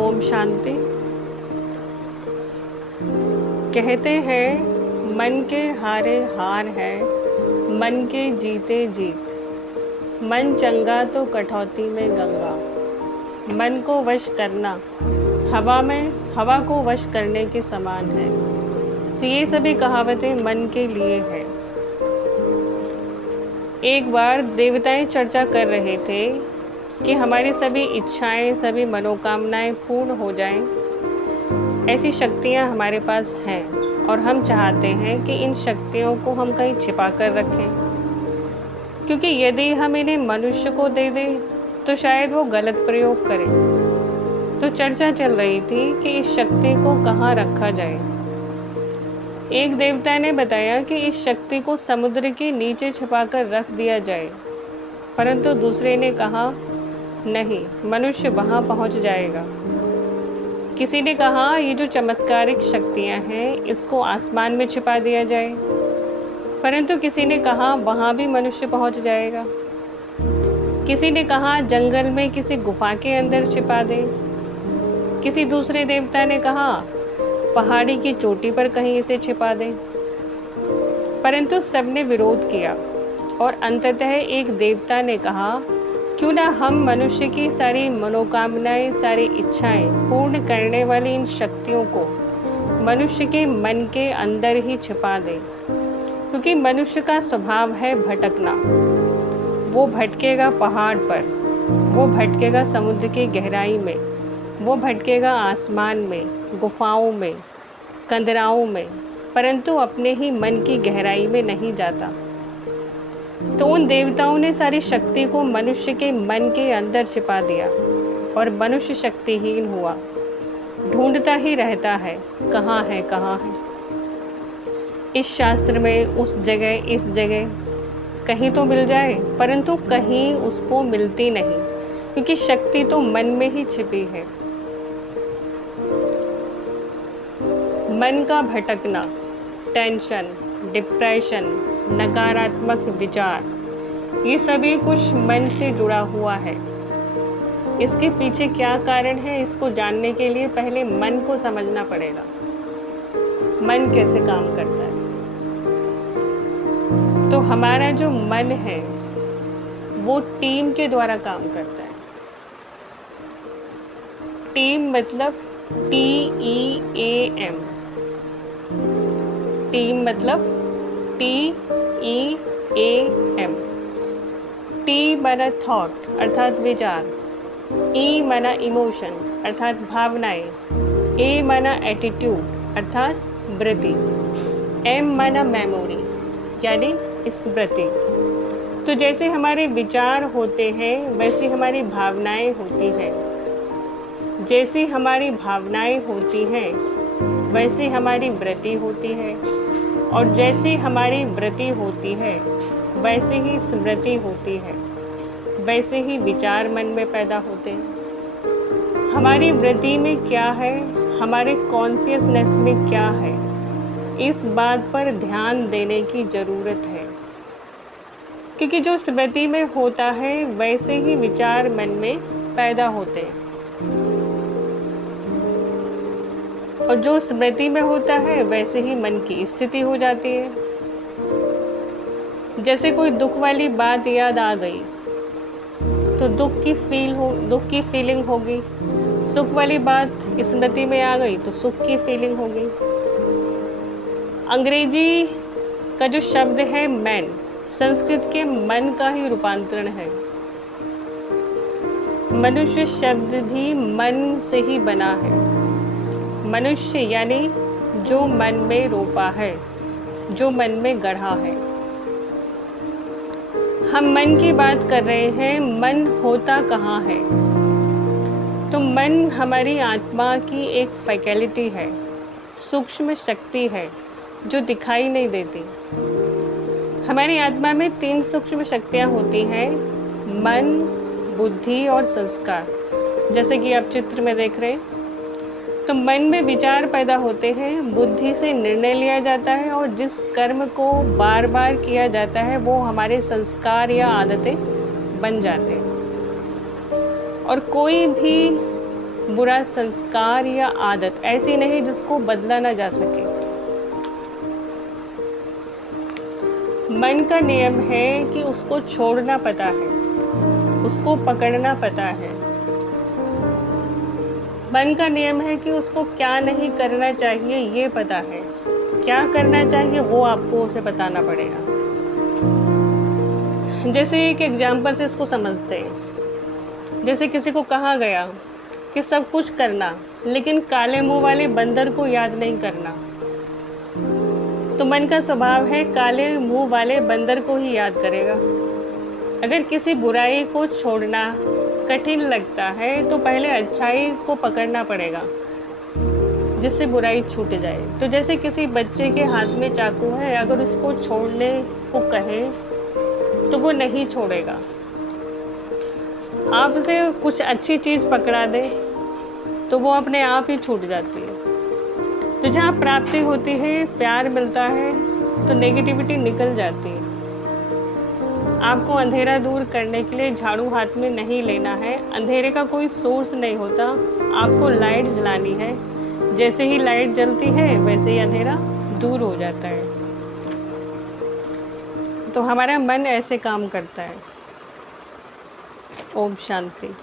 ओम शांति। कहते हैं मन के हारे हार है, मन के जीते जीत। मन चंगा तो कटौती में गंगा। मन को वश करना हवा को वश करने के समान है। तो ये सभी कहावतें मन के लिए है। एक बार देवताएं चर्चा कर रहे थे कि हमारी सभी इच्छाएं, सभी मनोकामनाएं पूर्ण हो जाएं। ऐसी शक्तियां हमारे पास हैं और हम चाहते हैं कि इन शक्तियों को हम कहीं छिपा कर रखें, क्योंकि यदि हम इन्हें मनुष्य को दे दें तो शायद वो गलत प्रयोग करे। तो चर्चा चल रही थी कि इस शक्ति को कहाँ रखा जाए। एक देवता ने बताया कि इस शक्ति को समुद्र के नीचे छिपाकर रख दिया जाए, परंतु दूसरे ने कहा नहीं, मनुष्य वहां पहुंच जाएगा। किसी ने कहा ये जो चमत्कारिक शक्तियां हैं इसको आसमान में छिपा दिया जाए, परंतु किसी ने कहा वहां भी मनुष्य पहुंच जाएगा। किसी ने कहा जंगल में किसी गुफा के अंदर छिपा दे। किसी दूसरे देवता ने कहा पहाड़ी की चोटी पर कहीं इसे छिपा दे। परंतु सबने विरोध किया और अंततः एक देवता ने कहा क्यों ना हम मनुष्य की सारी मनोकामनाएं, सारी इच्छाएं पूर्ण करने वाली इन शक्तियों को मनुष्य के मन के अंदर ही छिपा दें, क्योंकि मनुष्य का स्वभाव है भटकना। वो भटकेगा पहाड़ पर, वो भटकेगा समुद्र की गहराई में, वो भटकेगा आसमान में, गुफाओं में, कंदराओं में, परंतु अपने ही मन की गहराई में नहीं जाता। तो उन देवताओं ने सारी शक्ति को मनुष्य के मन के अंदर छिपा दिया और मनुष्य शक्तिहीन हुआ, ढूंढता ही रहता है कहाँ है, कहाँ है। इस शास्त्र में उस जगह, इस जगह कहीं तो मिल जाए, परंतु कहीं उसको मिलती नहीं, क्योंकि शक्ति तो मन में ही छिपी है। मन का भटकना, टेंशन, डिप्रेशन, नकारात्मक विचार, ये सभी कुछ मन से जुड़ा हुआ है। इसके पीछे क्या कारण है, इसको जानने के लिए पहले मन को समझना पड़ेगा। मन कैसे काम करता है? तो हमारा जो मन है वो टीम के द्वारा काम करता है। टीम मतलब TEAM। टीम मतलब TEAM। T माना थॉट अर्थात विचार, E माना इमोशन अर्थात भावनाएं, A माना एटीट्यूड अर्थात वृत्ति, M माना मेमोरी यानी स्मृति। तो जैसे हमारे विचार होते हैं वैसे हमारी भावनाएं होती हैं, जैसी हमारी भावनाएं होती हैं वैसे हमारी वृत्ति होती है, और जैसी हमारी वृत्ति होती है वैसे ही स्मृति होती है, वैसे ही विचार मन में पैदा होते हैं। हमारी वृत्ति में क्या है, हमारे कॉन्शियसनेस में क्या है, इस बात पर ध्यान देने की ज़रूरत है, क्योंकि जो स्मृति में होता है वैसे ही विचार मन में पैदा होते हैं, और जो स्मृति में होता है वैसे ही मन की स्थिति हो जाती है। जैसे कोई दुख वाली बात याद आ गई तो दुख की फीलिंग होगी, सुख वाली बात स्मृति में आ गई तो सुख की फीलिंग होगी। अंग्रेजी का जो शब्द है मैन, संस्कृत के मन का ही रूपांतरण है। मनुष्य शब्द भी मन से ही बना है। मनुष्य यानी जो मन में रोपा है, जो मन में गढ़ा है। हम मन की बात कर रहे हैं, मन होता कहाँ है? तो मन हमारी आत्मा की एक फैकल्टी है, सूक्ष्म शक्ति है जो दिखाई नहीं देती। हमारी आत्मा में 3 सूक्ष्म शक्तियाँ होती हैं, मन, बुद्धि और संस्कार। जैसे कि आप चित्र में देख रहे हैं, तो मन में विचार पैदा होते हैं, बुद्धि से निर्णय लिया जाता है, और जिस कर्म को बार बार किया जाता है वो हमारे संस्कार या आदतें बन जाते हैं। और कोई भी बुरा संस्कार या आदत ऐसी नहीं जिसको बदला ना जा सके। मन का नियम है कि उसको छोड़ना पता है, उसको पकड़ना पता है। मन का नियम है कि उसको क्या नहीं करना चाहिए ये पता है, क्या करना चाहिए वो आपको उसे बताना पड़ेगा। जैसे एक एग्जाम्पल से इसको समझते हैं। जैसे किसी को कहा गया कि सब कुछ करना, लेकिन काले मुंह वाले बंदर को याद नहीं करना। तो मन का स्वभाव है काले मुंह वाले बंदर को ही याद करेगा। अगर किसी बुराई को छोड़ना कठिन लगता है तो पहले अच्छाई को पकड़ना पड़ेगा, जिससे बुराई छूट जाए। तो जैसे किसी बच्चे के हाथ में चाकू है, अगर उसको छोड़ने को कहे तो वो नहीं छोड़ेगा। आप उसे कुछ अच्छी चीज़ पकड़ा दे तो वो अपने आप ही छूट जाती है। तो जहाँ प्राप्ति होती है, प्यार मिलता है, तो नेगेटिविटी निकल जाती है। आपको अंधेरा दूर करने के लिए झाड़ू हाथ में नहीं लेना है। अंधेरे का कोई सोर्स नहीं होता, आपको लाइट जलानी है। जैसे ही लाइट जलती है वैसे ही अंधेरा दूर हो जाता है। तो हमारा मन ऐसे काम करता है। ओम शांति।